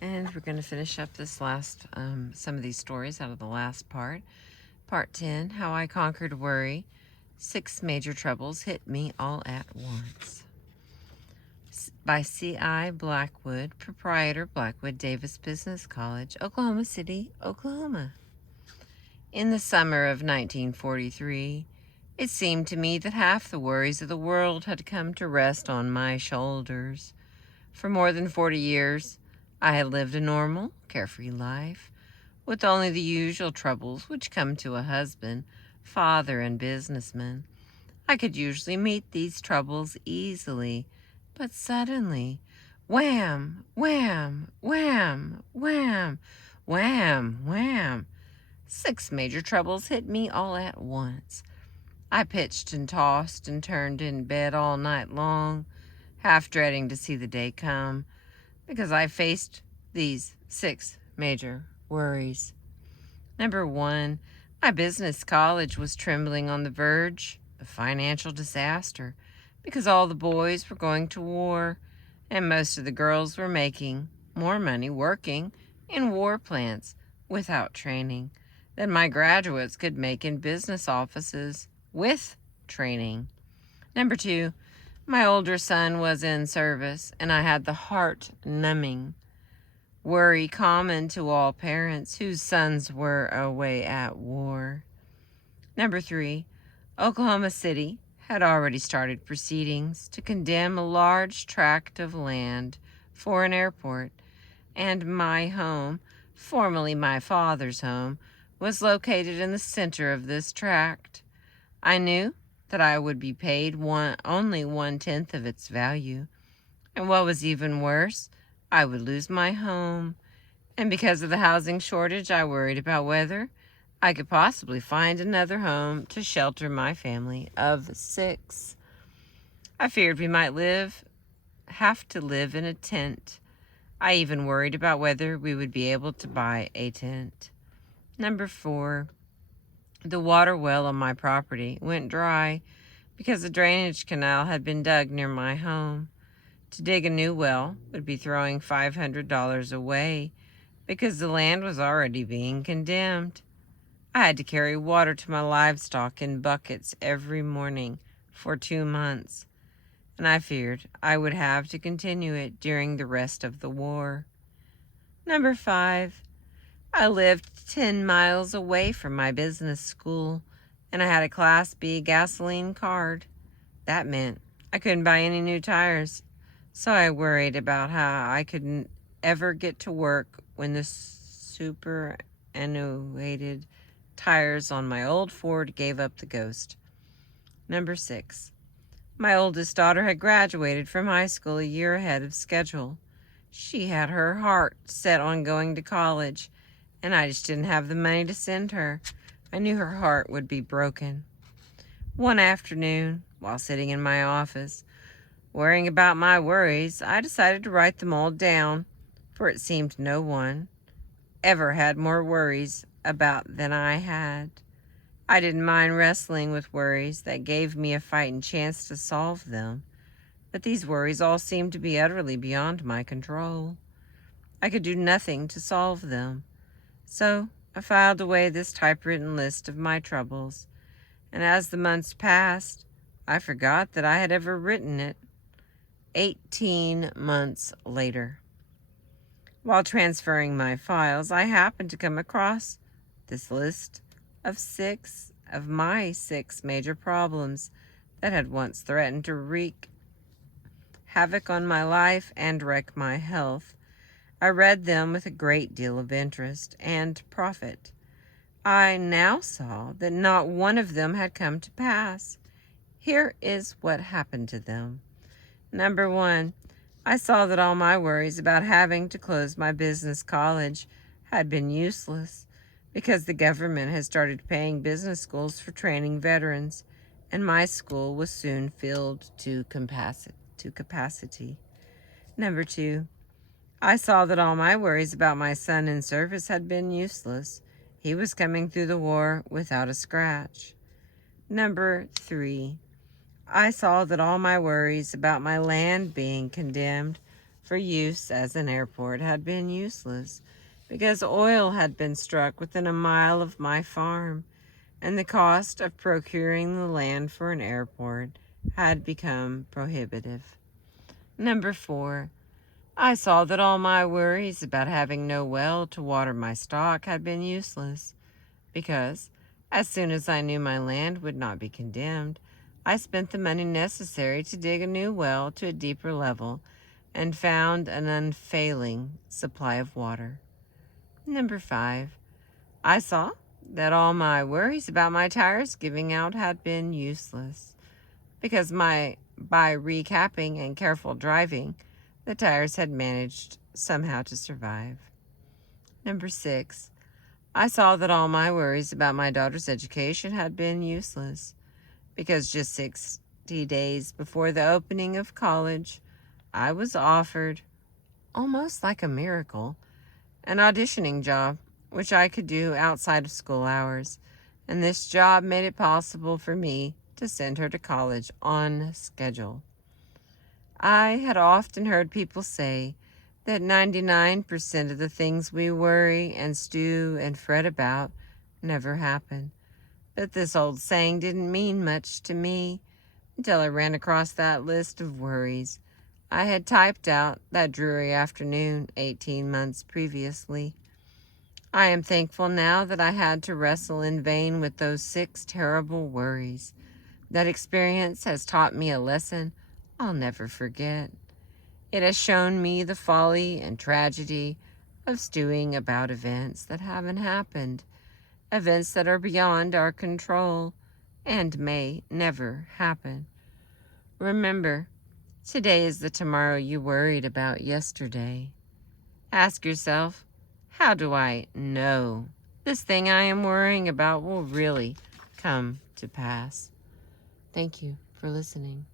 And we're going to finish up this last, some of these stories out of the last part. Part 10, How I Conquered Worry. 6 Major Troubles Hit Me All at Once. By C.I. Blackwood, proprietor, Blackwood Davis Business College, Oklahoma City, Oklahoma. In the summer of 1943, it seemed to me that half the worries of the world had come to rest on my shoulders. For more than 40 years, I had lived a normal, carefree life, with only the usual troubles which come to a husband, father, and businessman. I could usually meet these troubles easily, but suddenly, wham, wham, wham, wham, wham, wham, 6 major troubles hit me all at once. I pitched and tossed and turned in bed all night long, half dreading to see the day come, because I faced these 6 major worries. Number 1, my business college was trembling on the verge of financial disaster because all the boys were going to war and most of the girls were making more money working in war plants without training than my graduates could make in business offices with training. Number 2, my older son was in service, and I had the heart-numbing worry common to all parents whose sons were away at war. Number 3, Oklahoma City had already started proceedings to condemn a large tract of land for an airport, and my home, formerly my father's home, was located in the center of this tract. I knew that I would be paid only 1/10 of its value, and what was even worse, I would lose my home, and because of the housing shortage, I worried about whether I could possibly find another home to shelter my family of 6. I feared we might have to live in a tent. I even worried about whether we would be able to buy a tent. Number 4, the water well on my property went dry because a drainage canal had been dug near my home. To dig a new well would be throwing $500 away because the land was already being condemned. I had to carry water to my livestock in buckets every morning for 2 months, and I feared I would have to continue it during the rest of the war. Number 5, I lived 10 miles away from my business school, and I had a Class B gasoline card. That meant I couldn't buy any new tires, so I worried about how I couldn't ever get to work when the superannuated tires on my old Ford gave up the ghost. Number 6, my oldest daughter had graduated from high school a year ahead of schedule. She had her heart set on going to college, and I just didn't have the money to send her. I knew her heart would be broken. One afternoon, while sitting in my office, worrying about my worries, I decided to write them all down, for it seemed no one ever had more worries about than I had. I didn't mind wrestling with worries that gave me a fighting chance to solve them, but these worries all seemed to be utterly beyond my control. I could do nothing to solve them. So I filed away this typewritten list of my troubles, and as the months passed, I forgot that I had ever written it. 18 months later, while transferring my files, I happened to come across this list of 6 of my 6 major problems that had once threatened to wreak havoc on my life and wreck my health. I read them with a great deal of interest and profit. I now saw that not one of them had come to pass. Here is what happened to them. Number 1, I saw that all my worries about having to close my business college had been useless because the government had started paying business schools for training veterans, and my school was soon filled to capacity. Number 2, I saw that all my worries about my son in service had been useless. He was coming through the war without a scratch. Number 3, I saw that all my worries about my land being condemned for use as an airport had been useless because oil had been struck within a mile of my farm, and the cost of procuring the land for an airport had become prohibitive. Number 4, I saw that all my worries about having no well to water my stock had been useless, because, as soon as I knew my land would not be condemned, I spent the money necessary to dig a new well to a deeper level and found an unfailing supply of water. Number 5, I saw that all my worries about my tires giving out had been useless, because by recapping and careful driving, the tires had managed somehow to survive. Number 6, I saw that all my worries about my daughter's education had been useless, because just 60 days before the opening of college, I was offered, almost like a miracle, an auditioning job, which I could do outside of school hours, and this job made it possible for me to send her to college on schedule. I had often heard people say that 99% of the things we worry and stew and fret about never happen. But this old saying didn't mean much to me until I ran across that list of worries I had typed out that dreary afternoon 18 months previously. I am thankful now that I had to wrestle in vain with those 6 terrible worries. That experience has taught me a lesson I'll never forget. It has shown me the folly and tragedy of stewing about events that haven't happened, events that are beyond our control and may never happen. Remember, today is the tomorrow you worried about yesterday. Ask yourself, how do I know this thing I am worrying about will really come to pass? Thank you for listening.